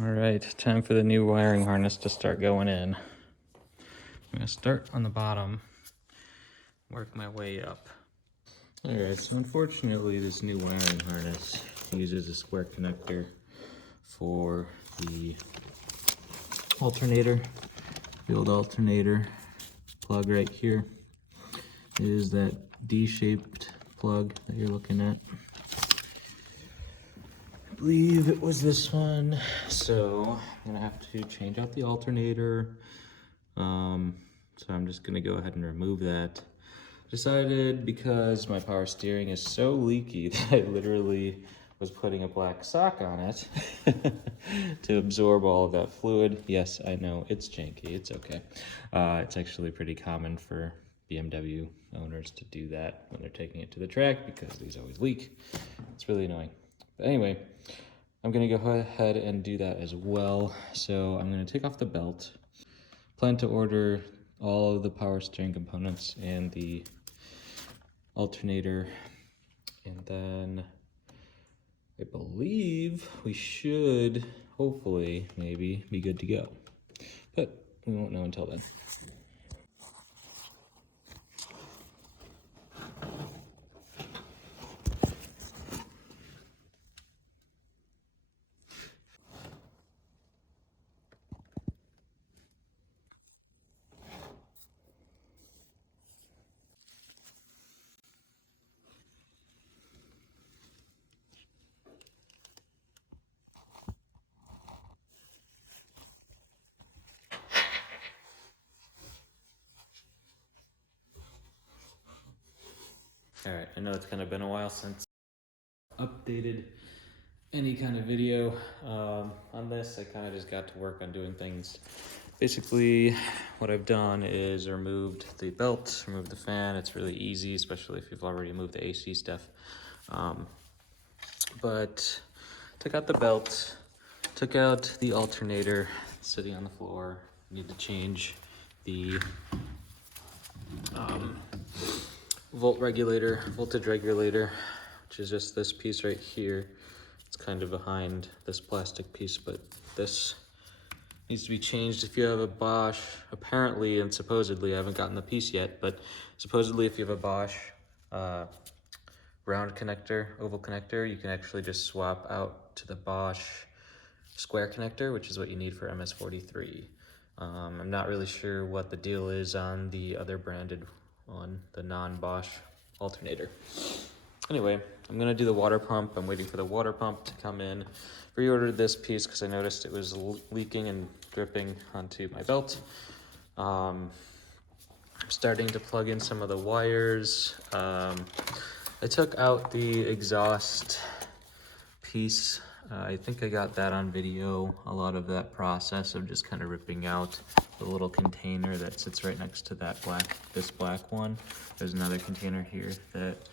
All right, time for the new wiring harness to start going in. I'm gonna start on the bottom, work my way up. All right, so unfortunately this new wiring harness uses a square connector for the alternator. The old alternator plug right here is that D-shaped plug that you're looking at. I believe it was this one. So I'm gonna have to change out the alternator. So I'm just gonna go ahead and remove that. Decided because my power steering is so leaky that I literally was putting a black sock on it to absorb all of that fluid. Yes, I know, it's janky, it's okay. It's actually pretty common for BMW owners to do that when they're taking it to the track because these always leak. It's really annoying. But anyway, I'm gonna go ahead and do that as well. So I'm gonna take off the belt, plan to order all of the power steering components and the alternator, and then I believe we should, hopefully, maybe, be good to go. But we won't know until then. All right, I know it's kind of been a while since I updated any kind of video on this. I kind of just got to work on doing things. Basically, what I've done is removed the belt, removed the fan. It's really easy, especially if you've already moved the AC stuff. But took out the belt, took out the alternator sitting on the floor. Need to change the voltage regulator, which is just this piece right here. It's kind of behind this plastic piece, but this needs to be changed. If you have a Bosh, apparently and supposedly, I haven't gotten the piece yet, but supposedly if you have a Bosh round connector, oval connector, you can actually just swap out to the Bosh square connector, which is what you need for MS43. I'm not really sure what the deal is on the other branded one, the non-Bosh alternator. Anyway, I'm gonna do the water pump. I'm waiting for the water pump to come in. Reordered this piece because I noticed it was leaking and dripping onto my belt. I'm starting to plug in some of the wires. I took out the exhaust piece. I think I got that on video, a lot of that process of just kind of ripping out the little container that sits right next to that this black one. There's another container here that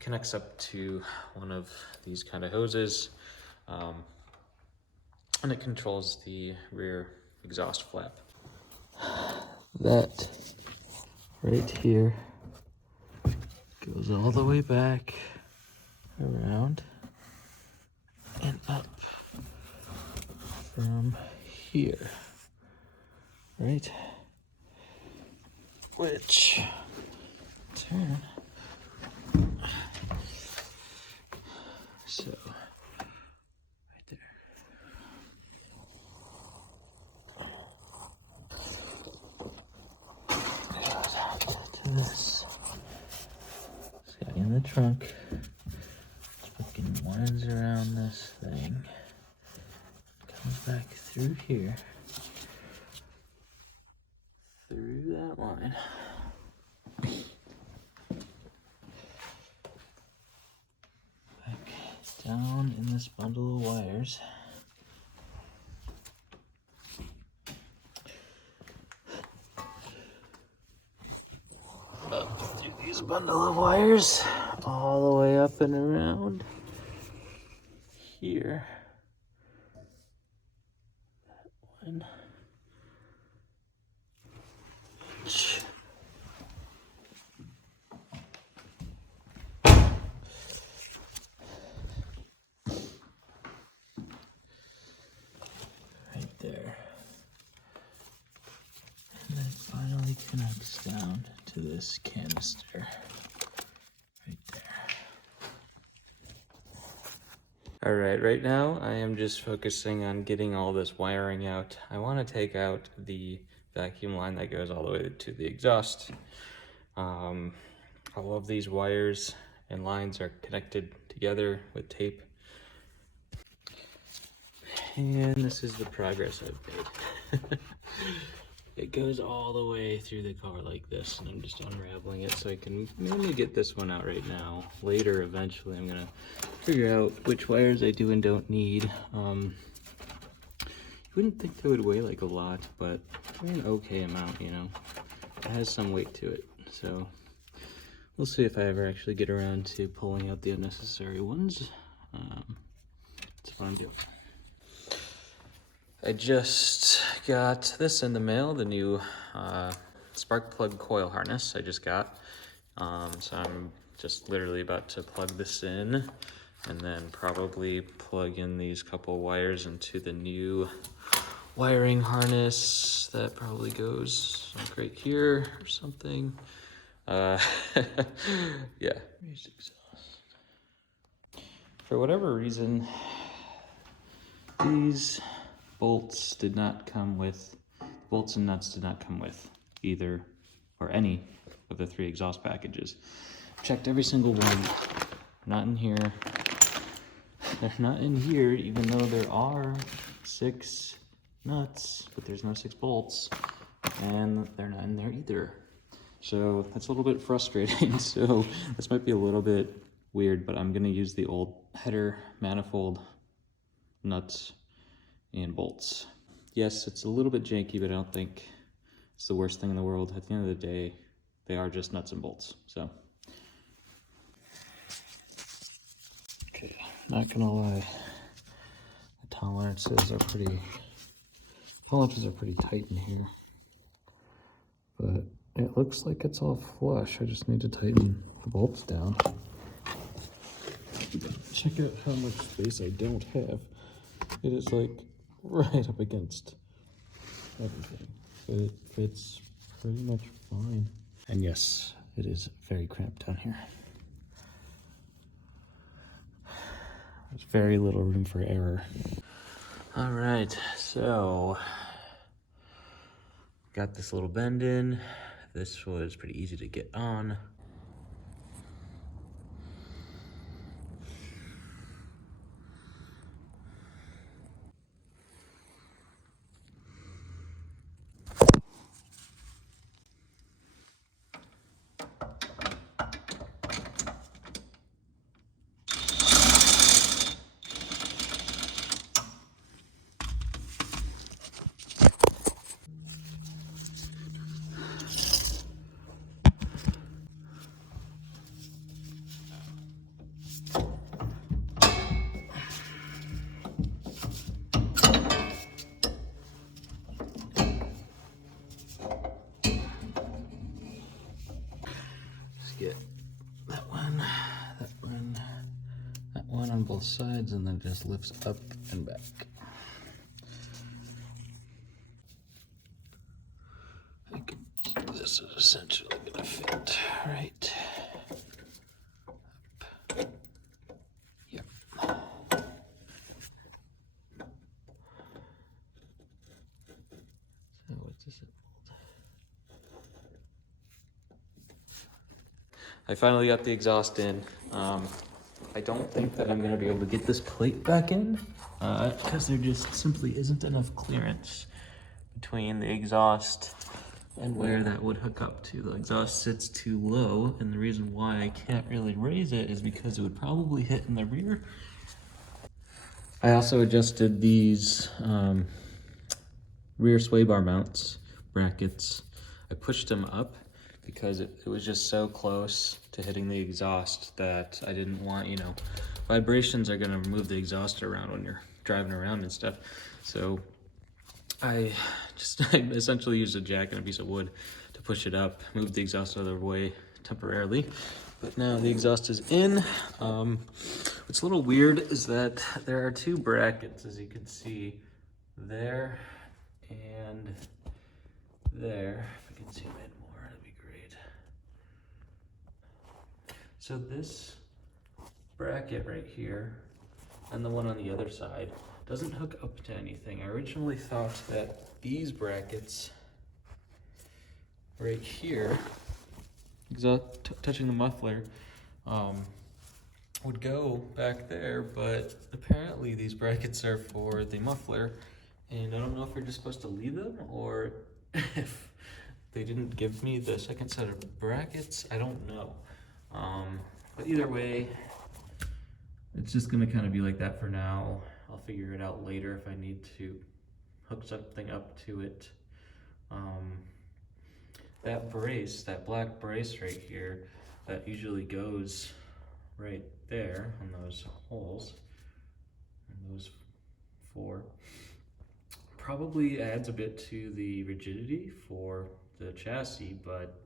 connects up to one of these kind of hoses, and it controls the rear exhaust flap. That right here goes all the way back around and up from here, right? Which, turn, so, right there. To this. It's got in the trunk. Fucking winds around this thing. Comes back through here. Through that line. Back down in this bundle of wires. Up through these bundle of wires, all the way up and around here. That one. connects down to this canister right there. All right now I am just focusing on getting all this wiring out. I want to take out the vacuum line that goes all the way to the exhaust. All of these wires and lines are connected together with tape. And this is the progress I've made. It goes all the way through the car like this, and I'm just unraveling it so I can mainly get this one out right now. Later, eventually, I'm gonna figure out which wires I do and don't need. You wouldn't think they would weigh like a lot, but they're an okay amount, you know. It has some weight to it, so we'll see if I ever actually get around to pulling out the unnecessary ones. That's what I'm doing. I just got this in the mail, the new spark plug coil harness I just got. So I'm just literally about to plug this in and then probably plug in these couple wires into the new wiring harness that probably goes like right here or something. Yeah. For whatever reason, these bolts and nuts did not come with either or any of the 3 exhaust packages. Checked every single one. Not in here. They're not in here, even though there are 6 nuts, but there's no 6 bolts, and they're not in there either. So that's a little bit frustrating. So this might be a little bit weird, but I'm gonna use the old header manifold nuts and bolts. Yes, it's a little bit janky, but I don't think it's the worst thing in the world. At the end of the day, they are just nuts and bolts, so. Okay, not gonna lie, the tolerances are pretty tight in here, but it looks like it's all flush. I just need to tighten the bolts down. Check out how much space I don't have. It is like right up against everything. It fits pretty much fine. And yes, it is very cramped down here. There's very little room for error. All right, so got this little bend in. This was pretty easy to get on. Get that one on both sides, and then it just lifts up and back. So this is essentially gonna fit right up. Yep. So what's this? I finally got the exhaust in. I don't think that I'm gonna be able to get this plate back in because there just simply isn't enough clearance between the exhaust and where that would hook up to. The exhaust sits too low, and the reason why I can't really raise it is because it would probably hit in the rear. I also adjusted these rear sway bar mounts brackets. I pushed them up because it was just so close to hitting the exhaust that I didn't want, you know, vibrations are gonna move the exhaust around when you're driving around and stuff. So I essentially used a jack and a piece of wood to push it up, move the exhaust out of the way temporarily. But now the exhaust is in. What's a little weird is that there are 2 brackets, as you can see there, and there. If I can zoom in more, that'd be great. So this bracket right here and the one on the other side doesn't hook up to anything. I originally thought that these brackets right here, touching the muffler, would go back there, but apparently these brackets are for the muffler, and I don't know if you're just supposed to leave them or if they didn't give me the second set of brackets. I don't know. But either way, it's just gonna kind of be like that for now. I'll figure it out later if I need to hook something up to it. That brace, that black brace right here, that usually goes right there on those holes, and those 4, probably adds a bit to the rigidity for the chassis, but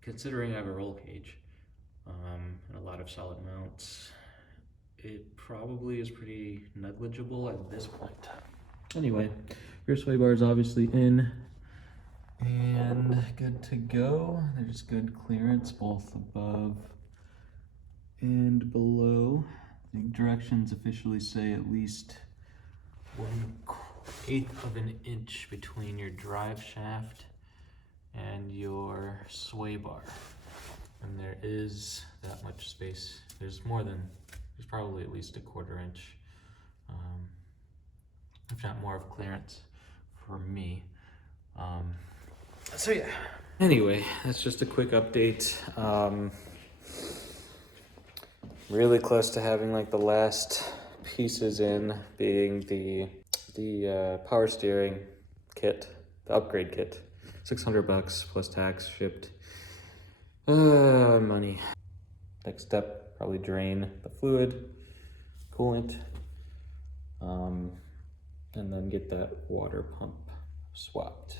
considering I have a roll cage and a lot of solid mounts, it probably is pretty negligible at this point. Anyway, rear sway bar is obviously in and good to go. There's good clearance both above and below. The directions officially say at least 1/8 of an inch between your drive shaft and your sway bar. And there is that much space. There's probably at least 1/4 inch, if not more, of clearance for me. So yeah, anyway, that's just a quick update. Really close to having like the last pieces in, being the power steering kit, the upgrade kit. $600 plus tax shipped. Money. Next step, probably drain the fluid, coolant, and then get that water pump swapped.